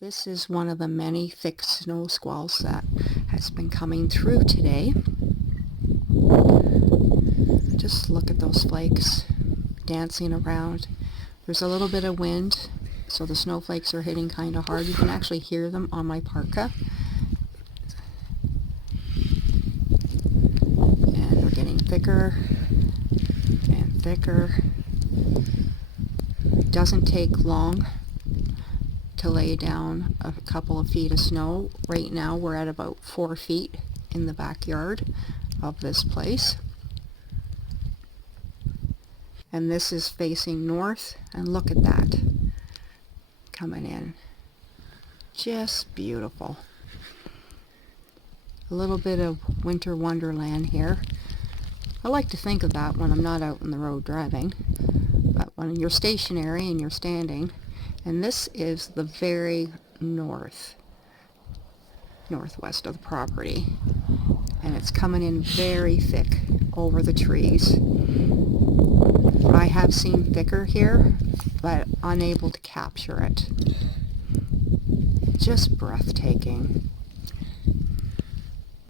This is one of the many thick snow squalls that has been coming through today. Just look at those flakes dancing around. There's a little bit of wind, so the snowflakes are hitting kind of hard. You can actually hear them on my parka. And they're getting thicker and thicker. It doesn't take long to lay down a couple of feet of snow. Right now we're at about 4 feet in the backyard of this place. And this is facing north, and look at that coming in. Just beautiful. A little bit of winter wonderland here. I like to think of that when I'm not out on the road driving, but when you're stationary and you're standing. And this is the very northwest of the property, and it's coming in very thick over the trees. I have seen thicker here, but unable to capture it. Just breathtaking.